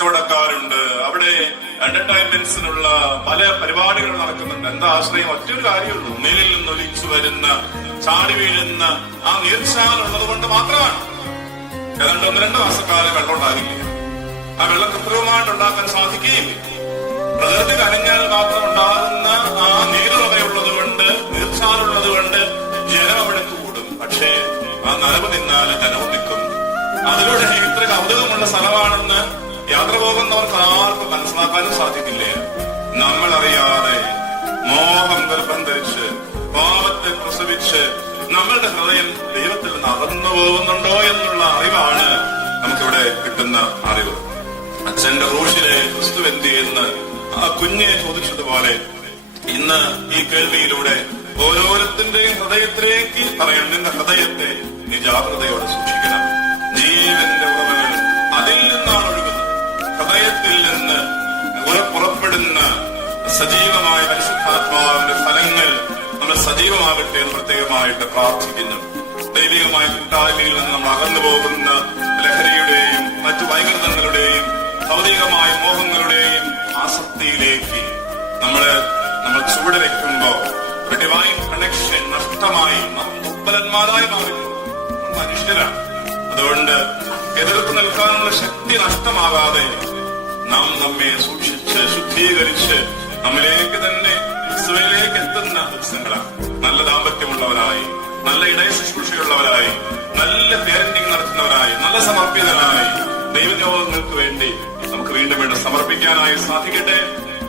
കച്ചവടക്കാരുണ്ട്. അവിടെ എന്റർടൈൻമെന്റ്സിനുള്ള പല പരിപാടികൾ നടക്കുന്നുണ്ട്. എന്താ ആശ്രയം? ഒറ്റൊരു കാര്യമുള്ളൂ. മേലിൽ നിന്ന് ഒലിച്ചു വരുന്ന ചാടി വീഴുന്ന ആ നീർച്ചാലുള്ളത് കൊണ്ട് മാത്രമാണ്. ഏതാണ്ട് ഒന്ന് രണ്ട് മാസക്കാലം വെള്ളം ഉണ്ടാകില്ല ആ വെള്ളം കൃത്രിമമായിട്ട് ഉണ്ടാക്കാൻ സാധിക്കുകയില്ല. പ്രകൃതി കരഞ്ഞാൽ മാത്രം ഉണ്ടാകുന്ന ആ നീരുറവയുള്ളത് കൊണ്ട് നീർച്ചാലുള്ളത് കൊണ്ട് ജനം അവിടെ കൂടും. പക്ഷേ ആ നനവ് നിന്നാൽ നനവ് നിൽക്കും അതിലൂടെ ഇത്ര കൗതുകമുള്ള സ്ഥലമാണെന്ന് യാത്ര പോകുന്നവർക്ക് ആർക്കും മനസ്സിലാക്കാനും സാധിക്കില്ല. നമ്മൾ അറിയാതെ മോഹം ഗർഭം ധരിച്ച് പാപത്തെ പ്രസവിച്ച് നമ്മളുടെ ഹൃദയം ദൈവത്തിൽ നടന്നു പോകുന്നുണ്ടോ എന്നുള്ള അറിവാണ് നമുക്കിവിടെ കിട്ടുന്ന അറിവ്. അച്ഛന്റെ റൂഷിലെ ക്രിസ്തു എന്ത് എന്ന് ആ കുഞ്ഞെ ചോദിച്ചതുപോലെ ഇന്ന് ഈ കേൾവിയിലൂടെ ഓരോരുത്തന്റെയും ഹൃദയത്തിലേക്ക് പറയാം നിന്റെ ഹൃദയത്തെ നീ ജാഗ്രതയോടെ സൂക്ഷിക്കണം. ജീവന്റെ ഹൃദയത്തിൽ നിന്ന് പുറപ്പെടുന്ന സജീവമായ പരിശുദ്ധാത്മാവിന്റെ ഫലങ്ങൾ നമ്മൾ സജീവമാകട്ടെ എന്ന് പ്രത്യേകമായിട്ട് പ്രാർത്ഥിക്കുന്നു. ദൈവികമായ കൂട്ടായ്മയിൽ നിന്ന് നമ്മൾ അകന്നു പോകുന്ന ലഹരിയുടെയും മറ്റു വൈകൃതങ്ങളുടെയും ഭൗതികമായ മോഹങ്ങളുടെയും ആസക്തിയിലേക്ക് നമ്മൾ നമ്മൾ ചുവട് വെക്കുമ്പോ ഒരു ഡിവൈൻ കണക്ഷൻ നഷ്ടമായി ദുർബലന്മാരായി മാറുന്നു. മനുഷ്യരാണ്. അതുകൊണ്ട് എതിർത്ത് നിൽക്കാനുള്ള ശക്തി നഷ്ടമാകാതെ നാം നമ്മെ സൂക്ഷിച്ച് ശുദ്ധീകരിച്ച് നമ്മിലേക്ക് തന്നെ ക്രിസ്തുവിലേക്ക് എത്തുന്ന ദിവസങ്ങളാണ് നല്ല ദാമ്പത്യമുള്ളവരായി നല്ല ഇടയ ശുശ്രൂഷയുള്ളവരായി നല്ല പേരന്റിങ് നടത്തുന്നവരായി നല്ല സമർപ്പിതരായി ദൈവയോഗങ്ങൾക്ക് വേണ്ടി നമുക്ക് വീണ്ടും വീണ്ടും സമർപ്പിക്കാനായി സാധിക്കട്ടെ.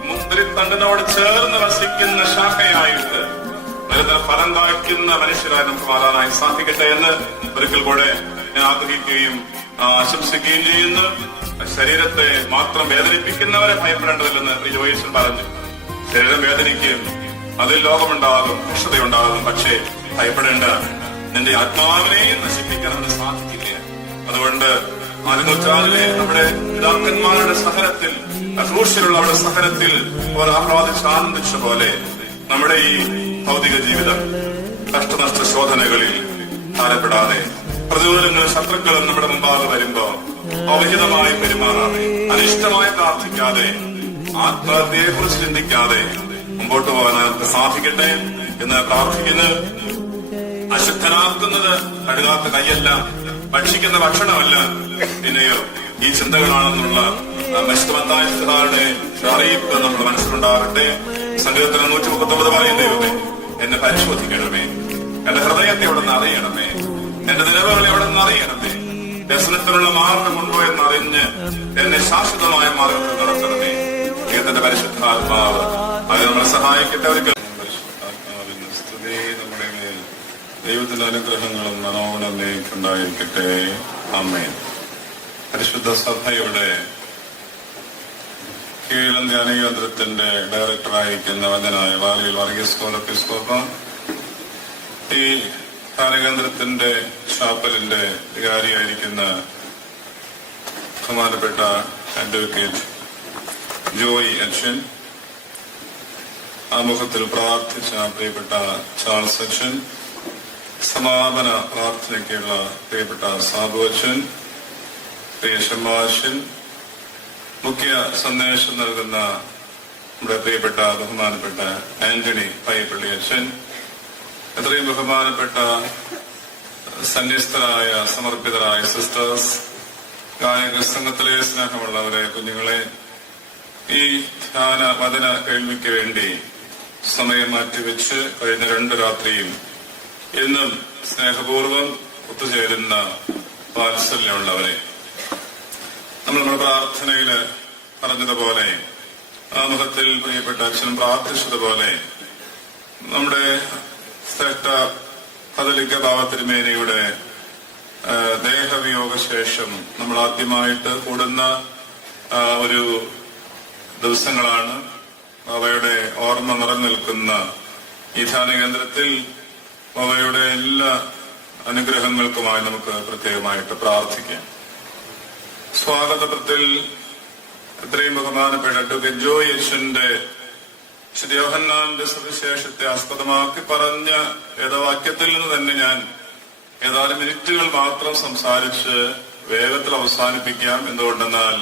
മുന്തിരിത്തണ്ടിനോട് ചേർന്ന് വസിക്കുന്ന ശാഖയായിട്ട് നിരന്തര ഫലം കായ്ക്കുന്ന മനുഷ്യരായി നമുക്ക് മാറാനായി സാധിക്കട്ടെ എന്ന് ഒരിക്കൽ കൂടെ ഞാൻ ആഗ്രഹിക്കുകയും ആശംസിക്കുകയും ചെയ്യുന്നു ശരീരത്തെ മാത്രം വേദനിപ്പിക്കുന്നവരെ ഭയപ്പെടേണ്ടതില്ലെന്ന് ജോയിസൺ പറഞ്ഞു. ശരീരം വേദനിക്കും അതിൽ ലോകമുണ്ടാകും കഷ്ടതയുണ്ടാകും പക്ഷേ ഭയപ്പെടേണ്ട. നിന്റെ ആത്മാവിനെയും നശിപ്പിക്കാനതിന് സാധിക്കില്ല. അതുകൊണ്ട് ആനുനൂറ്റാണ്ടിലെ നമ്മുടെ പിതാക്കന്മാരുടെ സഹനത്തിൽ ക്രൂശിലുള്ളവരുടെ സഹനത്തിൽ അവർ ആഹ്ലാദിച്ച് ആനന്ദിച്ച പോലെ നമ്മുടെ ഈ ഭൗതിക ജീവിതം കഷ്ടനഷ്ട ശോധനകളിൽ താരപ്പെടാതെ പ്രതികൂലങ്ങളും ശത്രുക്കളും നമ്മുടെ മുമ്പാകെ വരുമ്പോ അവഹിതമായി പെരുമാറാതെ അനിഷ്ടമായി പ്രാർത്ഥിക്കാതെ ആത്മഹത്യയെ കുറിച്ച് ചിന്തിക്കാതെ മുമ്പോട്ട് പോകാൻ അവർക്ക് സാധിക്കട്ടെ എന്ന് പ്രാർത്ഥിക്കുന്നു. അശുദ്ധനാക്കുന്നത് കഴുകാത്ത കൈയല്ല ഭക്ഷിക്കുന്ന ഭക്ഷണമല്ല. പിന്നെയോ ഈ ചിന്തകളാണെന്നുള്ള മനുഷ്യമത്തായുടെ അറിയിപ്പ് നമ്മുടെ മനസ്സിലുണ്ടാകട്ടെ. സംഗീതത്തിന് നൂറ്റി മുപ്പത്തൊമ്പത് ദൈവമേ എന്നെ പരിശോധിക്കണമേ. എന്റെ ഹൃദയത്തെ ഇവിടെ നിന്ന് അറിയണമേ. എന്റെ നിലവുകൾ എവിടെ നിന്ന് അറിയണമേ വ്യസനത്തിനുള്ള മാർഗം എന്ന് അറിഞ്ഞ് എന്നെ ശാശ്വതമായ മാർഗത്തിൽ നടത്തണമേ ദൈവത്തിന്റെ പരിശുദ്ധാത്മാവ് അത് നമ്മളെ സഹായിക്കട്ടെ ദൈവത്തിന്റെ അനുഗ്രഹങ്ങളും മനോഹരമേക്ക് ഉണ്ടായിരിക്കട്ടെ അമ്മേ പരിശുദ്ധ സഭയുടെ കീഴിലന്ത്യ ധ്യാനകേന്ദ്രത്തിന്റെ ഡയറക്ടറായിരിക്കുന്ന വന്ദനായ വാലിയിൽ വർഗീസ് കോലപ്പിസ്കോപ്പം ഈ ധ്യാനകേന്ദ്രത്തിന്റെ ചാപ്പലിന്റെ വികാരിയായിരിക്കുന്ന ബഹുമാനപ്പെട്ട അഡ്വക്കേറ്റ് ജോയി അച്ഛൻ ആമുഖത്തിൽ പ്രാർത്ഥിച്ച പ്രിയപ്പെട്ട ചാൾസ് അച്ഛൻ സമാപന പ്രാർത്ഥനയ്ക്കുള്ള പ്രിയപ്പെട്ട സാബു അച്ഛൻ പ്രിയ ശമ്മാശൻ മുഖ്യ സന്ദേശം നൽകുന്ന നമ്മുടെ പ്രിയപ്പെട്ട ബഹുമാനപ്പെട്ട ആന്റണി പൈപ്പള്ളി അച്ഛൻ എത്രയും ബഹുമാനപ്പെട്ട സന്യസ്തരായ സമർപ്പിതരായ സിസ്റ്റേഴ്സ് ഗായക സംഘത്തിലെ സ്നേഹമുള്ളവരെ കുഞ്ഞുങ്ങളെ ഈ ധ്യാന വചന കേൾവിക്ക് വേണ്ടി സമയം മാറ്റിവെച്ച് കഴിഞ്ഞ രണ്ട് രാത്രിയും എന്നും സ്നേഹപൂർവം ഒത്തുചേരുന്ന വാത്സല്യമുള്ളവരെ. നമ്മൾ നമ്മുടെ പ്രാർത്ഥനയിൽ പറഞ്ഞതുപോലെ ആമുഖത്തിൽ പ്രിയപ്പെട്ട അച്ഛൻ പ്രാർത്ഥിച്ചതുപോലെ നമ്മുടെ കതലിക്ക ഭാവത്തിരുമേനയുടെ ദേഹവിയോഗ ശേഷം നമ്മൾ ആദ്യമായിട്ട് കൂടുന്ന ഒരു ദിവസങ്ങളാണ് അവയുടെ ഓർമ്മ നിൽക്കുന്ന ഈ ധ്യാന കേന്ദ്രത്തിൽ അവയുടെ എല്ലാ അനുഗ്രഹങ്ങൾക്കുമായി നമുക്ക് പ്രത്യേകമായിട്ട് പ്രാർത്ഥിക്കാം. സ്വാഗതത്തിൽ ഇത്രയും ബഹുമാനപ്പെട്ട ജോ യശന്റെ വിശുദ്ധ യോഹന്നാന്റെ സുവിശേഷത്തെ ആസ്പദമാക്കി പറഞ്ഞ വേദവാക്യത്തിൽ നിന്ന് തന്നെ ഞാൻ ഏതാനും മിനിറ്റുകൾ മാത്രം സംസാരിച്ച് വേഗത്തിൽ അവസാനിപ്പിക്കാം. എന്തുകൊണ്ടെന്നാൽ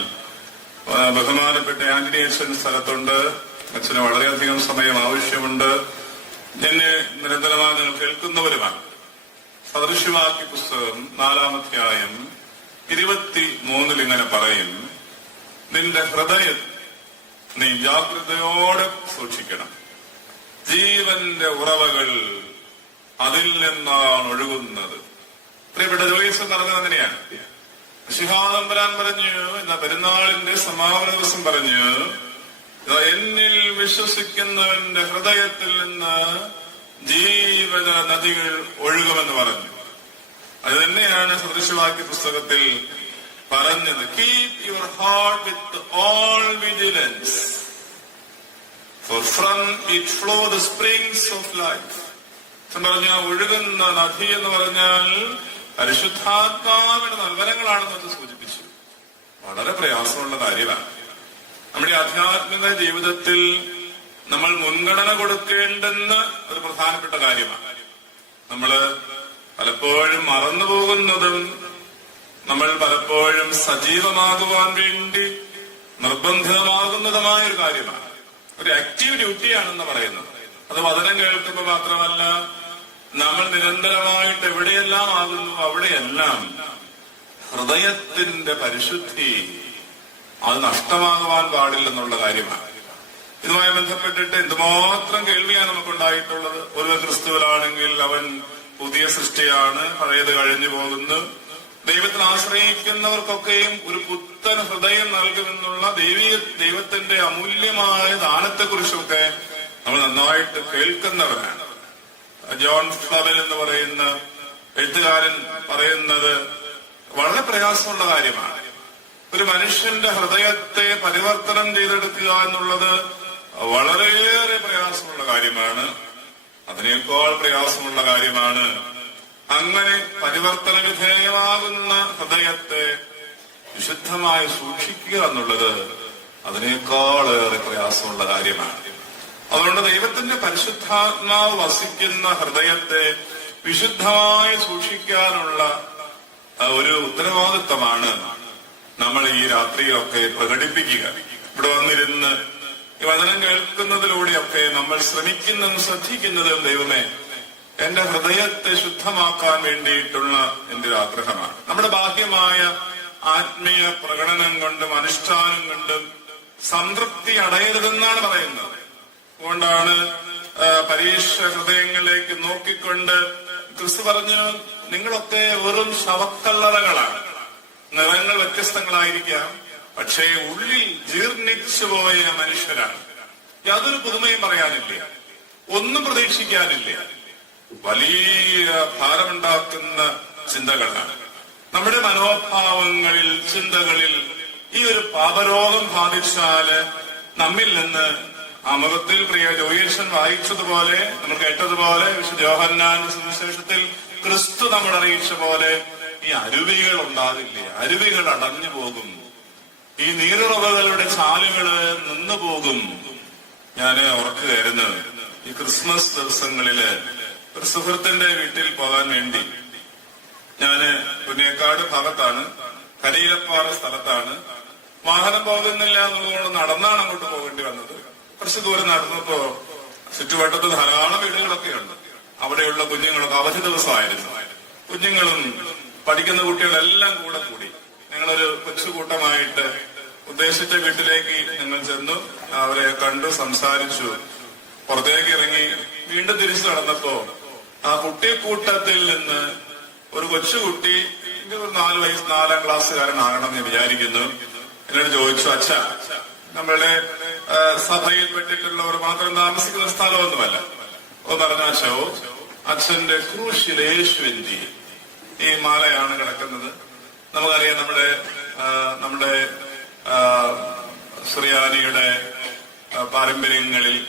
ബഹുമാനപ്പെട്ട ആന്റണി അച്ഛൻ സ്ഥലത്തുണ്ട്. അച്ഛന് വളരെയധികം സമയം ആവശ്യമുണ്ട്. എന്നെ നിരന്തരമായി നിങ്ങൾ കേൾക്കുന്നവരുമാണ്. സദൃശ്യമാക്കി പുസ്തകം നാലാമധ്യായം ഇരുപത്തി മൂന്നിൽ ഇങ്ങനെ പറയും. നിന്റെ ഹൃദയം നീ ജാഗ്രതയോടെ സൂക്ഷിക്കണം. ജീവന്റെ ഉറവകൾ അതിൽ നിന്നാണ് ഒഴുകുന്നത്. പ്രിയപ്പെട്ട ജോയിസ് പറഞ്ഞത് അങ്ങനെയാണ്. ശിഹാദംബരാൻ പറഞ്ഞു എന്ന പെരുന്നാളിന്റെ സമാപന ദിവസം പറഞ്ഞു "ഇതാ എന്നിൽ വിശ്വസിക്കുന്നവന്റെ ഹൃദയത്തിൽ നിന്ന് ജീവജല നദികൾ ഒഴുകുമെന്ന് പറഞ്ഞു. അത് തന്നെയാണ് സദൃശവാക്യ പുസ്തകത്തിൽ പറഞ്ഞത് keep your heart with all vigilance for from it flow the springs of life പറഞ്ഞ ഒഴുകുന്ന നദി എന്ന് പറഞ്ഞാൽ പരിശുദ്ധാത്മാവിന്റെ നൽവനങ്ങളാണെന്ന് അത് സൂചിപ്പിച്ചു. വളരെ പ്രയാസമുള്ള കാര്യമാണ്. നമ്മുടെ ആധ്യാത്മിക ജീവിതത്തിൽ നമ്മൾ മുൻഗണന കൊടുക്കേണ്ടെന്ന് ഒരു പ്രധാനപ്പെട്ട കാര്യമാണ്. നമ്മൾ പലപ്പോഴും മറന്നു പോകുന്നതും നമ്മൾ പലപ്പോഴും സജീവമാകുവാൻ വേണ്ടി നിർബന്ധിതമാകുന്നതുമായ ഒരു കാര്യമാണ്. ഒരു ആക്റ്റീവ് ഡ്യൂട്ടിയാണെന്ന് പറയുന്നത്. അത് വചനം കേൾക്കുമ്പോൾ മാത്രമല്ല നമ്മൾ നിരന്തരമായിട്ട് എവിടെയെല്ലാം ആകുന്നു അവിടെയെല്ലാം ഹൃദയത്തിന്റെ പരിശുദ്ധി അത് നഷ്ടമാകുവാൻ പാടില്ലെന്നുള്ള കാര്യമാണ്. ഇതുമായി ബന്ധപ്പെട്ടിട്ട് എന്തുമാത്രം കേൾവിയാണ് നമുക്കുണ്ടായിട്ടുള്ളത്? ഒരു ക്രിസ്തുവിലാണെങ്കിൽ അവൻ പുതിയ സൃഷ്ടിയാണ് പഴയത് കഴിഞ്ഞു പോകുന്നു. ദൈവത്തിൽ ആശ്രയിക്കുന്നവർക്കൊക്കെയും ഒരു പുത്തൻ ഹൃദയം നൽകുമെന്നുള്ള ദൈവീയ ദൈവത്തിന്റെ അമൂല്യമായ ദാനത്തെക്കുറിച്ചൊക്കെ നമ്മൾ നന്നായിട്ട് കേൾക്കുന്നവരാണ്. ജോൺ ഫ്ലവൻ എന്ന് പറയുന്ന എഴുത്തുകാരൻ പറയുന്നത് വളരെ പ്രയാസമുള്ള കാര്യമാണ്. ഒരു മനുഷ്യന്റെ ഹൃദയത്തെ പരിവർത്തനം ചെയ്തെടുക്കുക എന്നുള്ളത് വളരെയേറെ പ്രയാസമുള്ള കാര്യമാണ്. അതിനേക്കാൾ പ്രയാസമുള്ള കാര്യമാണ് അങ്ങനെ പരിവർത്തന വിധേയമാകുന്ന ഹൃദയത്തെ വിശുദ്ധമായി സൂക്ഷിക്കുക എന്നുള്ളത് അതിനേക്കാളേറെ പ്രയാസമുള്ള കാര്യമാണ്. അതുകൊണ്ട് ദൈവത്തിന്റെ പരിശുദ്ധാത്മാവ് വസിക്കുന്ന ഹൃദയത്തെ വിശുദ്ധമായി സൂക്ഷിക്കാനുള്ള ഒരു ഉത്തരവാദിത്തമാണ് നമ്മൾ ഈ രാത്രിയിലൊക്കെ പ്രകടിപ്പിക്കുക. ഇവിടെ വന്നിരുന്ന് വചനം കേൾക്കുന്നതിലൂടെയൊക്കെ നമ്മൾ ശ്രമിക്കുന്നതും ശ്രദ്ധിക്കുന്നതും ദൈവമേ എന്റെ ഹൃദയത്തെ ശുദ്ധമാക്കാൻ വേണ്ടിയിട്ടുള്ള എന്റെ ആഗ്രഹമാണ്. നമ്മുടെ ബാഹ്യമായ ആത്മീയ പ്രകടനം കൊണ്ടും അനുഷ്ഠാനം കൊണ്ടും സംതൃപ്തി അടയരുതെന്നാണ് പറയുന്നത്. അതുകൊണ്ടാണ് പരീക്ഷ ഹൃദയങ്ങളിലേക്ക് നോക്കിക്കൊണ്ട് ക്രിസ്തു പറഞ്ഞു നിങ്ങളൊക്കെ വെറും ശവക്കല്ലറകളാണ്. നിറങ്ങൾ വ്യത്യസ്തങ്ങളായിരിക്കാം പക്ഷേ ഉള്ളിൽ ജീർണിച്ചു പോയ മനുഷ്യരാണ്. യാതൊരു പുതുമയും പറയാനില്ല. ഒന്നും പ്രതീക്ഷിക്കാനില്ല. വലിയ ഭാരമുണ്ടാക്കുന്ന ചിന്തകളാണ്. നമ്മുടെ മനോഭാവങ്ങളിൽ ചിന്തകളിൽ ഈ ഒരു പാപരോഗം ബാധിച്ചാൽ നമ്മിൽ നിന്ന് അമൃതത്തിൽ പ്രിയ ജോയേശൻ വായിച്ചതുപോലെ നമ്മൾ കേട്ടതുപോലെ വിശുദ്ധ യോഹന്നാൻ സുവിശേഷത്തിൽ ക്രിസ്തു നമ്മൾ അറിയിച്ച പോലെ ഈ അരുവികൾ ഉണ്ടാകില്ലേ അരുവികൾ അടഞ്ഞു പോകും. ഈ നീരുറവകളുടെ ചാലുകൾ നിന്നു പോകും. ഞാൻ ഓർക്കുകയായിരുന്നു ഈ ക്രിസ്മസ് ദിവസങ്ങളിൽ ഒരു സുഹൃത്തിന്റെ വീട്ടിൽ പോകാൻ വേണ്ടി. ഞാൻ പുന്നേക്കാട് ഭാഗത്താണ്. കരിയിലപ്പാറ സ്ഥലത്താണ്. വാഹനം പോകുന്നില്ല എന്നുള്ളതുകൊണ്ട് നടന്നാണ് അങ്ങോട്ട് പോകേണ്ടി വന്നത്. കുറച്ച് ദൂരം നടന്നപ്പോ ചുറ്റുവട്ടത്ത് ധാരാളം വീടുകളൊക്കെ ഉണ്ട് അവിടെയുള്ള കുഞ്ഞുങ്ങളൊക്കെ അവധി ദിവസമായിരുന്നു. കുഞ്ഞുങ്ങളും പഠിക്കുന്ന കുട്ടികളെല്ലാം കൂടെ കൂടി ഞങ്ങളൊരു കൊച്ചു കൂട്ടമായിട്ട് ഉദ്ദേശിച്ച വീട്ടിലേക്ക് ഞങ്ങൾ ചെന്നു. അവരെ കണ്ടു സംസാരിച്ചു. പുറത്തേക്ക് ഇറങ്ങി വീണ്ടും തിരിച്ചു നടന്നപ്പോ ആ കുട്ടിക്കൂട്ടത്തിൽ നിന്ന് ഒരു കൊച്ചുകുട്ടി ഒരു നാല് വയസ്സ് നാലാം ക്ലാസ്സുകാരനാകണം എന്ന് വിചാരിക്കുന്നു. എന്നോട് ചോദിച്ചു അച്ഛ നമ്മളുടെ സഭയിൽ പെട്ടിട്ടുള്ളവർ മാത്രം താമസിക്കുന്ന സ്ഥലമൊന്നുമല്ല. ഓ പറഞ്ഞ അച്ഛോ അച്ഛന്റെ ക്രൂശിൽ ഈ മാലയാണ് കിടക്കുന്നത്. നമുക്കറിയാം നമ്മുടെ നമ്മുടെ ശ്രീയാനിയുടെ പാരമ്പര്യങ്ങളിൽ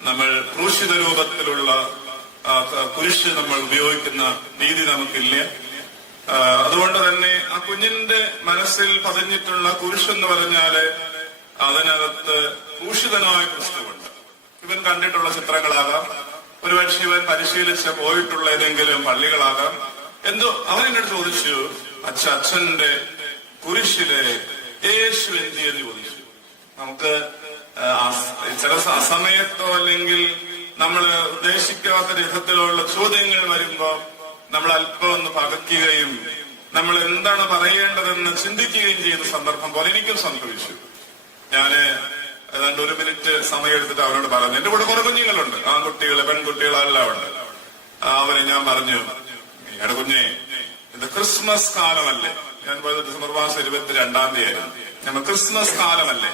നമ്മൾ ക്രൂശിത രൂപത്തിലുള്ള കുരിശ് നമ്മൾ ഉപയോഗിക്കുന്ന രീതി നമുക്കില്ല. അതുകൊണ്ട് തന്നെ ആ കുഞ്ഞിന്റെ മനസ്സിൽ പതിഞ്ഞിട്ടുള്ള കുരിശ് എന്ന് പറഞ്ഞാൽ അതിനകത്ത് ക്രൂശിതനായ ക്രിസ്തുവുണ്ട് ഇവൻ കണ്ടിട്ടുള്ള ചിത്രങ്ങളാകാം. ഒരുപക്ഷെ ഇവൻ പരിശീലിച്ച് പോയിട്ടുള്ള ഏതെങ്കിലും പള്ളികളാകാം. എന്തോ അവൻ എന്നോട് ചോദിച്ചു അച്ഛ അച്ഛന്റെ കുരിശിലെ യേശു എന്ത് ചെയ്ത് ചോദിച്ചു? നമുക്ക് ചില അസമയത്തോ അല്ലെങ്കിൽ നമ്മൾ ഉദ്ദേശിക്കാത്ത വിധത്തിലുള്ള ചോദ്യങ്ങൾ വരുമ്പോ നമ്മൾ അല്പം ഒന്ന് പകയ്ക്കുകയും നമ്മൾ എന്താണ് പറയേണ്ടതെന്ന് ചിന്തിക്കുകയും ചെയ്യുന്ന സന്ദർഭം പോലെ എനിക്കും സംഭവിച്ചു. ഞാൻ ഏതാണ്ട് ഒരു മിനിറ്റ് സമയം എടുത്തിട്ട് അവരോട് പറഞ്ഞു എന്റെ കൂടെ കുറെ കുഞ്ഞുങ്ങളുണ്ട്. ആൺകുട്ടികൾ പെൺകുട്ടികളെല്ലാം ഉണ്ട്. അവരെ ഞാൻ പറഞ്ഞു എടാ കുഞ്ഞെ ഇത് ക്രിസ്മസ് കാലമല്ലേ? ഞാൻ പോയത് ഡിസംബർ മാസം ഇരുപത്തിരണ്ടാം തീയതി ക്രിസ്മസ് കാലമല്ലേ?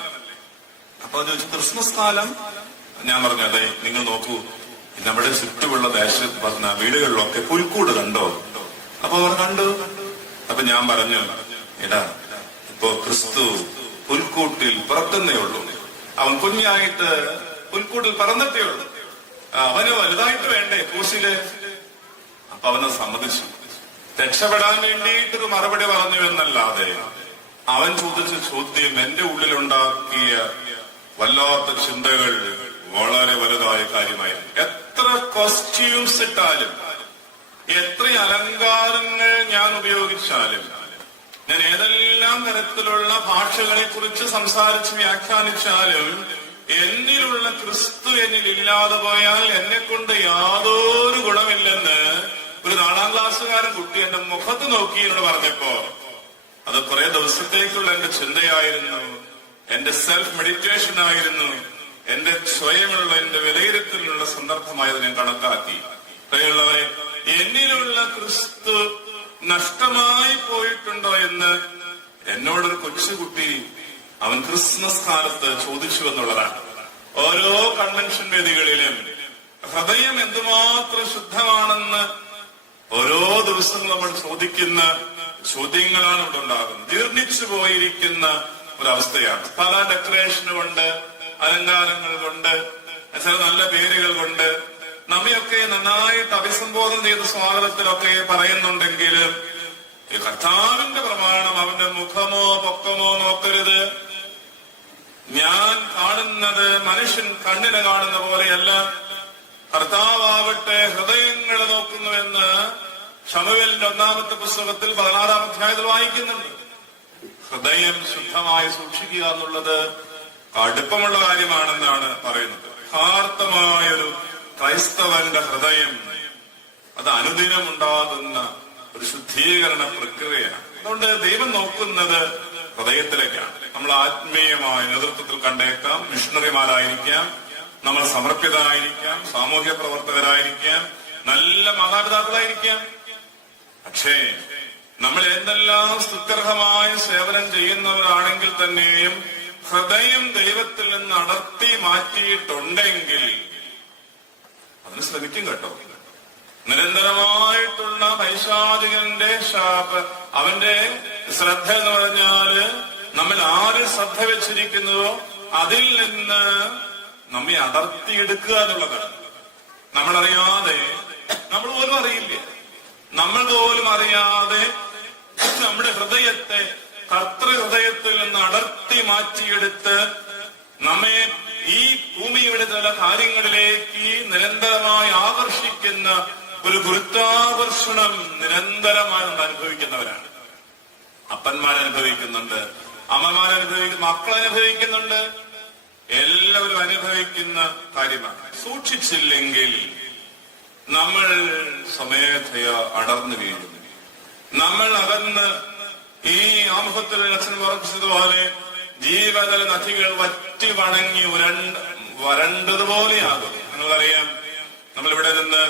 അപ്പൊ ക്രിസ്മസ് കാലം ഞാൻ പറഞ്ഞു അതെ നിങ്ങൾ നോക്കൂ നമ്മുടെ ചുറ്റുമുള്ള ദേശ വീടുകളിലൊക്കെ പുൽക്കൂട് കണ്ടോ? അപ്പൊ അവർ കണ്ടു. അപ്പൊ ഞാൻ പറഞ്ഞു എടാ ഇപ്പോ ക്രിസ്തു പുൽക്കൂട്ടിൽ പിറക്കുന്നേ ഉള്ളൂ. അവൻ കുഞ്ഞായിട്ട് പുൽക്കൂട്ടിൽ പറന്നിട്ടേ ഉള്ളൂ. അവന് വലുതായിട്ട് വേണ്ടേ കൂശിൽ അപ്പൊ അവനെ സമ്മതിച്ചു. രക്ഷപ്പെടാൻ വേണ്ടിയിട്ടൊരു മറുപടി പറഞ്ഞു എന്നല്ലാതെ അവൻ ചോദിച്ച ചോദ്യം എന്റെ ഉള്ളിലുണ്ടാക്കിയ വല്ലാത്ത ചിന്തകൾ വളരെ വലുതായ കാര്യമായിരുന്നു. എത്ര കോസ്റ്റ്യൂംസ് ഇട്ടാലും എത്ര അലങ്കാരങ്ങൾ ഞാൻ ഉപയോഗിച്ചാലും ഞാൻ ഏതെല്ലാം തരത്തിലുള്ള ഭാഷകളെ കുറിച്ച് സംസാരിച്ച് വ്യാഖ്യാനിച്ചാലും എന്നിലുള്ള ക്രിസ്തു എന്നിൽ ഇല്ലാതെ പോയാൽ എന്നെ കൊണ്ട് യാതൊരു ഗുണമില്ലെന്ന് ഒരു നാലാം ക്ലാസ്സുകാരൻ കുട്ടി എന്റെ മുഖത്ത് നോക്കി എന്നോട് പറഞ്ഞപ്പോ അത് കുറെ ദിവസത്തേക്കുള്ള എന്റെ ചിന്തയായിരുന്നു എന്റെ സെൽഫ് മെഡിറ്റേഷൻ ആയിരുന്നു എന്റെ സ്വയമുള്ള എന്റെ വിലയിരുത്തലിനുള്ള സന്ദർഭമായത് ഞാൻ കണക്കാക്കി. പ്രിയുള്ളവരെ എന്നിലുള്ള ക്രിസ്തു നഷ്ടമായി പോയിട്ടുണ്ടോ എന്ന് എന്നോടൊരു കൊച്ചുകുട്ടി അവൻ ക്രിസ്മസ് കാലത്ത് ചോദിച്ചു എന്നുള്ളതാണ്. ഓരോ കൺവെൻഷൻ വേദികളിലും ഹൃദയം എന്തുമാത്രം ശുദ്ധമാണെന്ന് ഓരോ ദിവസവും നമ്മൾ ചോദിക്കുന്ന ചോദ്യങ്ങളാണ് ഇവിടെ ഉണ്ടാകുന്നത്. ജീർണിച്ചു പോയിരിക്കുന്ന ഒരവസ്ഥയാണ്. പല ഡെക്കറേഷൻ കൊണ്ട് അലങ്കാരങ്ങൾ കൊണ്ട് ചില നല്ല പേരുകൾ കൊണ്ട് നമ്മയൊക്കെ നന്നായിട്ട് അഭിസംബോധന ചെയ്ത സ്വാഗതത്തിലൊക്കെ പറയുന്നുണ്ടെങ്കിലും ഈ കർത്താവിന്റെ പ്രമാണം അവന്റെ മുഖമോ പൊക്കമോ നോക്കരുത്. ഞാൻ കാണുന്നത് മനുഷ്യൻ കണ്ണിനെ കാണുന്ന പോലെയല്ല. കർത്താവട്ടെ ഹൃദയങ്ങൾ നോക്കുന്നുവെന്ന് ഷമുവേലിന്റെ ഒന്നാമത്തെ പുസ്തകത്തിൽ പതിനാറാം അധ്യായത്തിൽ വായിക്കുന്നുണ്ട്. ഹൃദയം ശുദ്ധമായി സൂക്ഷിക്കുക എന്നുള്ളത് കടുപ്പമുള്ള കാര്യമാണെന്നാണ് പറയുന്നത്. യഥാർത്ഥമായൊരു ക്രൈസ്തവന്റെ ഹൃദയം അത് അനുദിനം ഉണ്ടാകുന്ന ഒരു ശുദ്ധീകരണ പ്രക്രിയയാണ്. അതുകൊണ്ട് ദൈവം നോക്കുന്നത് ഹൃദയത്തിലേക്കാണ്. നമ്മൾ ആത്മീയമായ നേതൃത്വത്തിൽ കണ്ടേക്കാം. മിഷണറിമാരായിരിക്കാം. നമ്മൾ സമർപ്പിതരായിരിക്കാം. സാമൂഹ്യ പ്രവർത്തകരായിരിക്കാം. നല്ല മാതാപിതാക്കളായിരിക്കാം. പക്ഷേ നമ്മൾ എന്തെല്ലാം സുഗ്രഹമായ സേവനം ചെയ്യുന്നവരാണെങ്കിൽ തന്നെയും ഹൃദയം ദൈവത്തിൽ നിന്ന് അടർത്തി മാറ്റിയിട്ടുണ്ടെങ്കിൽ അതിന് ശ്രമിക്കും കേട്ടോ. നിരന്തരമായിട്ടുള്ള പൈശാചികന്റെ ശാപ അവന്റെ ശ്രദ്ധ എന്ന് പറഞ്ഞാൽ നമ്മൾ ആര് ശ്രദ്ധ വെച്ചിരിക്കുന്നുവോ അതിൽ നിന്ന് നമ്മെ അടർത്തിയെടുക്കുക എന്നുള്ളതാണ് നമ്മളറിയാതെ നമ്മൾ പോലും അറിയില്ല. നമ്മൾ പോലും അറിയാതെ നമ്മുടെ ഹൃദയത്തെ കർത്തൃ ഹൃദയത്തിൽ നിന്ന് അടർത്തി മാറ്റിയെടുത്ത് നമ്മെ ഈ ഭൂമിയുടെ ചില കാര്യങ്ങളിലേക്ക് നിരന്തരമായി ആകർഷിക്കുന്ന ഒരു ഗുരുത്വാകർഷണം നിരന്തരമായി നമ്മൾ അനുഭവിക്കുന്നവരാണ്. അപ്പന്മാർ അനുഭവിക്കുന്നുണ്ട് അമ്മമാർ മക്കൾ അനുഭവിക്കുന്നുണ്ട്. എല്ലാവരും അനുഭവിക്കുന്ന കാര്യമാണ്. സൂക്ഷിച്ചില്ലെങ്കിൽ നമ്മൾ സ്വമേധയ അടർന്നു വീഴും നമ്മൾ അകന്ന് ഈ ആമുഖത്തിൽ അച്ഛൻ പറഞ്ഞതുപോലെ ജീവകൽ നദികൾ വറ്റി വണങ്ങി ഉരണ്ട് വരണ്ടതുപോലെയാകും. നിങ്ങൾക്കറിയാം നമ്മളിവിടെ നിന്ന്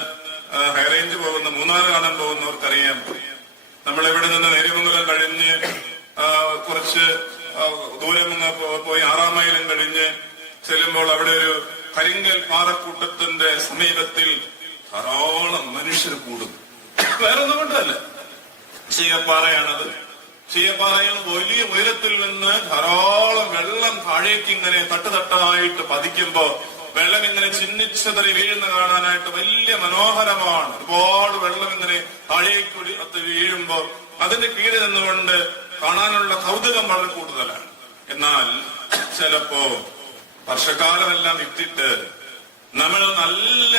ഹൈറേഞ്ച് പോകുന്ന മൂന്നാർ കാണാൻ പോകുന്നവർക്കറിയാം നമ്മളിവിടെ നിന്ന് നേരിമംഗലം കഴിഞ്ഞ് കുറച്ച് ദൂരം പോയി ആറാം മൈലും കഴിഞ്ഞ് ചെല്ലുമ്പോൾ അവിടെ ഒരു കരിങ്കൽ പാറക്കൂട്ടത്തിന്റെ സമീപത്തിൽ ധാരാളം മനുഷ്യർ കൂടും വേറൊന്നും കൊണ്ടല്ല. ചീയപ്പാറയാണത് ചീയപ്പാറയിൽ വലിയ ഉയരത്തിൽ നിന്ന് ധാരാളം വെള്ളം താഴേക്ക് ഇങ്ങനെ തട്ടുതട്ടായിട്ട് പതിക്കുമ്പോ വെള്ളം ഇങ്ങനെ ചിന്നിച്ചതറി വീഴുന്ന കാണാനായിട്ട് വലിയ മനോഹരമാണ്. ഒരുപാട് വെള്ളം ഇങ്ങനെ താഴേക്ക് അത് അത്ത് വീഴുമ്പോ അതിന്റെ കീഴിൽ നിന്നുകൊണ്ട് കാണാനുള്ള കൗതുകം വളരെ കൂടുതലാണ്. എന്നാൽ ചിലപ്പോ വർഷക്കാലമെല്ലാം ഇട്ടിട്ട് നമ്മൾ നല്ല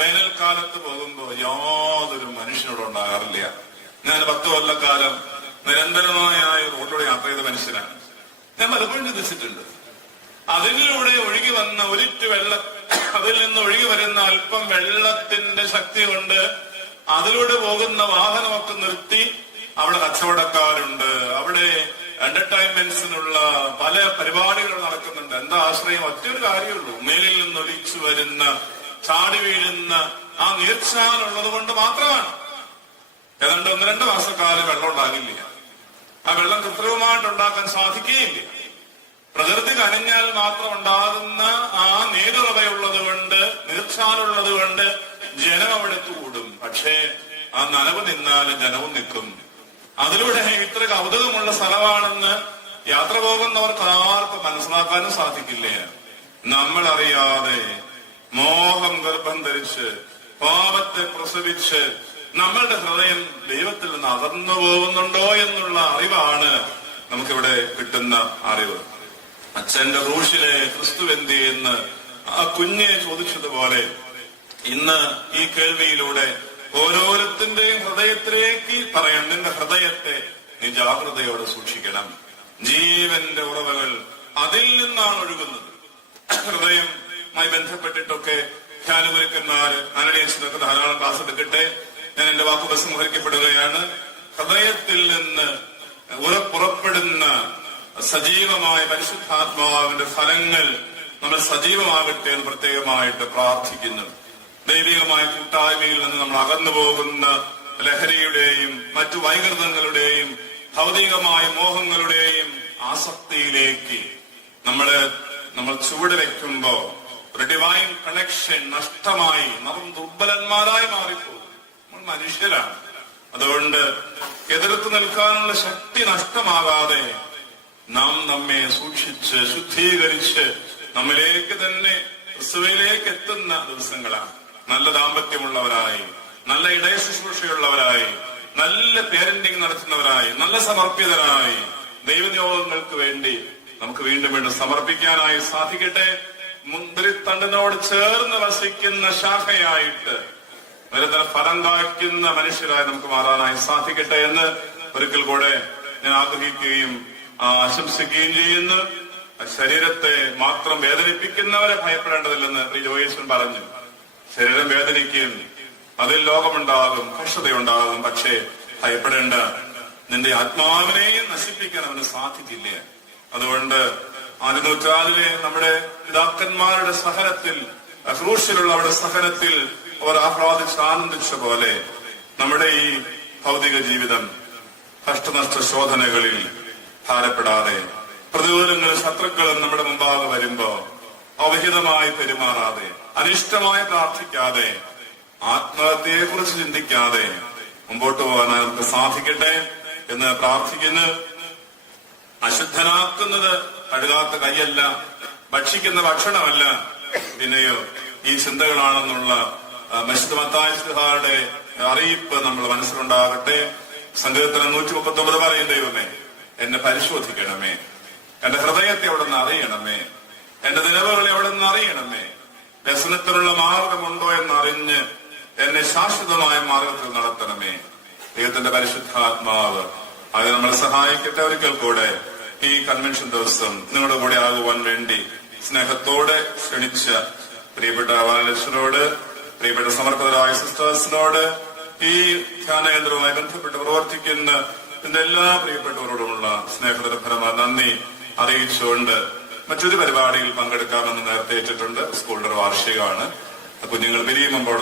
വേനൽക്കാലത്ത് പോകുമ്പോ യാതൊരു മനുഷ്യനോട് ഉണ്ടാകാറില്ല. ഞാൻ പത്ത് കൊല്ലക്കാലം നിരന്തരമായ റോഡിലൂടെ യാത്ര ചെയ്ത മനുഷ്യനാണ്. ഞാൻ പലപ്പോഴും ചിന്തിച്ചിട്ടുണ്ട്. അതിലൂടെ ഒഴുകി വന്ന ഒരിറ്റ് വെള്ള അതിൽ നിന്ന് ഒഴുകി വരുന്ന അല്പം വെള്ളത്തിന്റെ ശക്തി കൊണ്ട് അതിലൂടെ പോകുന്ന വാഹനമൊക്കെ നിർത്തി അവിടെ കച്ചവടക്കാരുണ്ട്. അവിടെ എന്റർടൈൻമെന്റ്സിനുള്ള പല പരിപാടികൾ നടക്കുന്നുണ്ട്. എന്താ ആശ്രയം? ഒറ്റൊരു കാര്യമുള്ളൂ. മേലിൽ നിന്ന് ഒലിച്ചു വരുന്ന ചാടി വീഴുന്ന ആ നീർച്ചാലുള്ളത് കൊണ്ട് മാത്രമാണ്. ഏതാണ്ട് ഒന്ന് രണ്ട് മാസക്കാലം വെള്ളം ഉണ്ടാകില്ല. ആ വെള്ളം കൃത്രിമമായിട്ട് ഉണ്ടാക്കാൻ സാധിക്കുകയില്ല. പ്രകൃതി കനിഞ്ഞാൽ മാത്രം ഉണ്ടാകുന്ന ആ നീരുറവയുള്ളത് കൊണ്ട് നീർച്ചാലുള്ളത് കൊണ്ട് ജനം അവിടെ കൂടും. പക്ഷേ ആ നനവ് നിന്നാൽ ജനവും നിൽക്കും. അതിലൂടെ ഇത്ര കൗതുകമുള്ള സ്ഥലമാണെന്ന് യാത്ര പോകുന്നവർക്ക് ആർക്കും മനസ്സിലാക്കാനും സാധിക്കില്ല. നമ്മൾ അറിയാതെ മോഹം ഗർഭം ധരിച്ച് പാപത്തെ പ്രസവിച്ച് നമ്മളുടെ ഹൃദയം ദൈവത്തിൽ നിന്ന് അകന്നു പോകുന്നുണ്ടോ എന്നുള്ള അറിവാണ് നമുക്കിവിടെ കിട്ടുന്ന അറിവ്. അച്ഛന്റെ റൂഷിലെ ക്രിസ്തുവെന്തി എന്ന് ആ കുഞ്ഞെ ചോദിച്ചതുപോലെ ഇന്ന് ഈ കേൾവിയിലൂടെ ഓരോരുത്തന്റെയും ഹൃദയത്തിലേക്ക് പറയാം നിന്റെ ഹൃദയത്തെ നീ ജാഗ്രതയോടെ സൂക്ഷിക്കണം. ജീവന്റെ ഉറവകൾ അതിൽ നിന്നാണ് ഒഴുകുന്നത്. ഹൃദയമായി ബന്ധപ്പെട്ടിട്ടൊക്കെ ധ്യാനഗുരുക്കന്മാര് അനടേശനൊക്കെ ധാരാളം ക്ലാസ് എടുക്കട്ടെ. ഞാൻ എന്റെ വാക്ക് ബസ്മുഹരിക്കപ്പെടുകയാണ് ഹൃദയത്തിൽ നിന്ന് ഉറപ്പുറപ്പെടുന്ന സജീവമായ പരിശുദ്ധാത്മാവിന്റെ ഫലങ്ങൾ നമ്മൾ സജീവമാകട്ടെ എന്ന് പ്രത്യേകമായിട്ട് പ്രാർത്ഥിക്കുന്നു. ദൈവികമായ കൂട്ടായ്മയിൽ നിന്ന് നമ്മൾ അകന്നു പോകുന്ന ലഹരിയുടെയും മറ്റു വൈകൃതങ്ങളുടെയും ഭൗതികമായ മോഹങ്ങളുടെയും ആസക്തിയിലേക്ക് നമ്മൾ നമ്മൾ ചുവട് വെക്കുമ്പോ ഒരു ഡിവൈൻ കണക്ഷൻ നഷ്ടമായി നാം ദുർബലന്മാരായി മാറിപ്പോകും. നമ്മൾ മനുഷ്യരാണ്. അതുകൊണ്ട് എതിർത്ത് നിൽക്കാനുള്ള ശക്തി നഷ്ടമാകാതെ നാം നമ്മെ സൂക്ഷിച്ച് ശുദ്ധീകരിച്ച് നമ്മിലേക്ക് തന്നെ ക്രിസ്തുവിലേക്ക് എത്തുന്ന ദിവസങ്ങളാണ്. നല്ല ദാമ്പത്യമുള്ളവരായി നല്ല ഇടയ ശുശ്രൂഷയുള്ളവരായി നല്ല പേരന്റിംഗ് നടത്തുന്നവരായി നല്ല സമർപ്പിതരായി ദൈവനിയോഗങ്ങൾക്ക് വേണ്ടി നമുക്ക് വീണ്ടും വീണ്ടും സമർപ്പിക്കാനായി സാധിക്കട്ടെ. മുന്തിരിത്തണ്ടിനോട് ചേർന്ന് വസിക്കുന്ന ശാഖയായിട്ട് നിരന്തരം ഫലം കായ്ക്കുന്ന മനുഷ്യരായി നമുക്ക് മാറാനായി സാധിക്കട്ടെ എന്ന് ഒരിക്കൽ കൂടെ ഞാൻ ആഗ്രഹിക്കുകയും ആശംസിക്കുകയും ചെയ്യുന്നു. ശരീരത്തെ മാത്രം വേദനിപ്പിക്കുന്നവരെ ഭയപ്പെടേണ്ടതില്ലെന്ന് ജോയേശ്വൻ പറഞ്ഞു. ശരീരം വേദനിക്കും അതിൽ ലോകമുണ്ടാകും കഷ്ടതയുണ്ടാകും പക്ഷേ ഭയപ്പെടേണ്ട. നിന്റെ ആത്മാവിനെയും നശിപ്പിക്കാൻ അവന് സാധിക്കില്ല അതുകൊണ്ട് ആദ്യ നമ്മുടെ പിതാക്കന്മാരുടെ സഹനത്തിൽ അവരുടെ സഹനത്തിൽ അവർ ആഹ്ലാദിച്ച് ആനന്ദിച്ച പോലെ നമ്മുടെ ഈ ഭൗതിക ജീവിതം കഷ്ടനഷ്ട ശോധനകളിൽ ഭാരപ്പെടാതെ പ്രതികൂലങ്ങളും ശത്രുക്കളും നമ്മുടെ മുമ്പാകെ വരുമ്പോ അവഹിതമായി പെരുമാറാതെ അനിഷ്ടമായി പ്രാർത്ഥിക്കാതെ ആത്മഹത്യയെ കുറിച്ച് ചിന്തിക്കാതെ മുമ്പോട്ട് പോകാൻ നമുക്ക് സാധിക്കട്ടെ എന്ന് പ്രാർത്ഥിക്കുന്നു. അശുദ്ധനാക്കുന്നത് കഴുകാത്ത കൈയല്ല ഭക്ഷിക്കുന്ന ഭക്ഷണമല്ല പിന്നെയോ ഈ ചിന്തകളാണെന്നുള്ള മത്സ്യമത്തായുടെ അറിയിപ്പ് നമ്മൾ മനസ്സിലുണ്ടാകട്ടെ. സംഗീതത്തിന് നൂറ്റി മുപ്പത്തി ഒമ്പത് പറയും ദൈവമേ എന്നെ പരിശോധിക്കണമേ. എന്റെ ഹൃദയത്തെ അവിടെ നിന്ന് അറിയണമേ. എന്റെ നിലവുകളെ അവിടെ നിന്ന് അറിയണമേ. വ്യസനത്തിനുള്ള മാർഗമുണ്ടോ എന്ന് അറിഞ്ഞ് എന്നെ ശാശ്വതമായ മാർഗത്തിൽ നടത്തണമേ. ദൈവത്തിന്റെ പരിശുദ്ധാത്മാവ് അത് നമ്മളെ സഹായിക്കട്ടെ ഒരിക്കൽ കൂടെ. ഈ കൺവെൻഷൻ ദിവസം നിങ്ങളുടെ കൂടെ ആകുവാൻ വേണ്ടി സ്നേഹത്തോടെ ക്ഷണിച്ച പ്രിയപ്പെട്ട ബാലകൃഷ്ണനോട് പ്രിയപ്പെട്ട സമർപ്പിതരായ സിസ്റ്റേഴ്സിനോട് ഈ ധ്യാനകേന്ദ്രവുമായി ബന്ധപ്പെട്ട് പ്രവർത്തിക്കുന്ന ഇതിന്റെ എല്ലാ പ്രിയപ്പെട്ടവരോടുമുള്ള സ്നേഹത്തിന്റെ നന്ദി അറിയിച്ചുകൊണ്ട് മറ്റൊരു പരിപാടിയിൽ പങ്കെടുക്കാമെന്ന് നേരത്തെ ഏറ്റിട്ടുണ്ട്. സ്കൂളുടെ വാർഷികമാണ്. കുഞ്ഞുങ്ങൾ പിരിയുമ്പോൾ